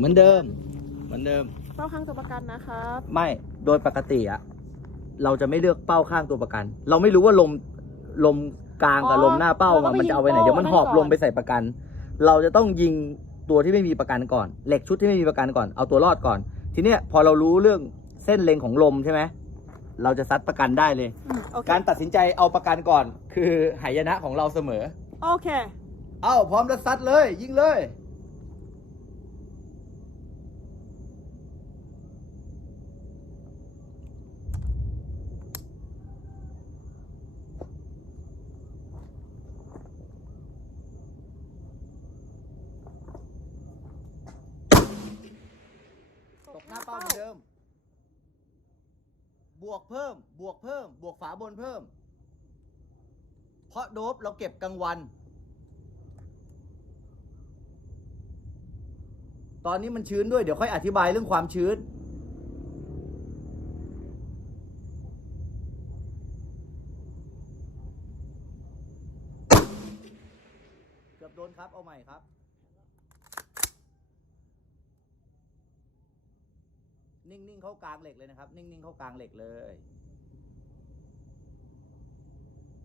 เหมือนเดิม เหมือนเดิม เป้าข้างตัวประกันนะครับไม่โดยปกติอะเราจะไม่เลือกเป้าข้างตัวประกัน เราไม่รู้ว่าลมลมกลางกับอ๋อลมหน้าเป้าเราก็อะไปมันจะเอาไปไหนยิงเดี๋ยวมันโป้หอบนั่นก่อนลมไปใส่ประกัน เราจะต้องยิงตัวที่ไม่มีประกันก่อน เหล็กชุดที่ไม่มีประกันก่อนเอาตัวรอดก่อน ทีเนี้ยพอเรารู้เรื่องเส้นเลงของลมใช่ไหมเราจะซัดประกันได้เลย อืมโอเคการตัดสินใจเอาประกันก่อน คือหายนะของเราเสมอ โอเค เอ้าพร้อมแล้วซัดเลย ยิงเลย หน้าเป้าเหมือนเดิม บวกเพิ่ม บวกเพิ่ม บวกฝาบนเพิ่ม เพราะโดบเราเก็บกลางวัน ตอนนี้มันชื้นด้วย เดี๋ยวค่อยอธิบายเรื่องความชื้น เกือบโดนครับ เอาใหม่ครับ นิ่งๆเข้ากลางเหล็กเลยนะครับ นิ่งๆเข้ากลางเหล็กเลย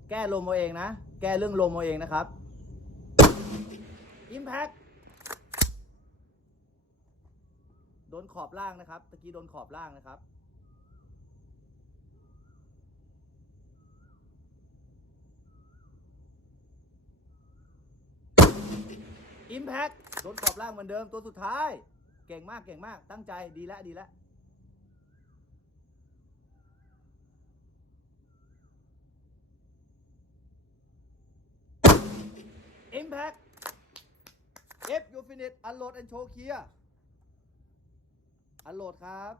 แก้ลมเอาเองนะ แก้เรื่องลมเอาเองนะครับ Impact โดนขอบล่างนะครับตะกี้โดนขอบล่างนะครับ Impact โดนขอบล่างเหมือนเดิมตัวสุดท้าย เก่งมากเก่งมากตั้งใจดีแล้วดีแล้ว Impact F you finish unload and show clear unload ครับ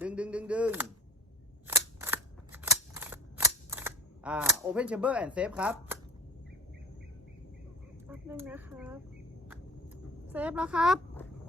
ดึงดึงดึงดึงอ่า open chamber and save ครับแป๊บนึงนะครับ เซฟแล้วครับ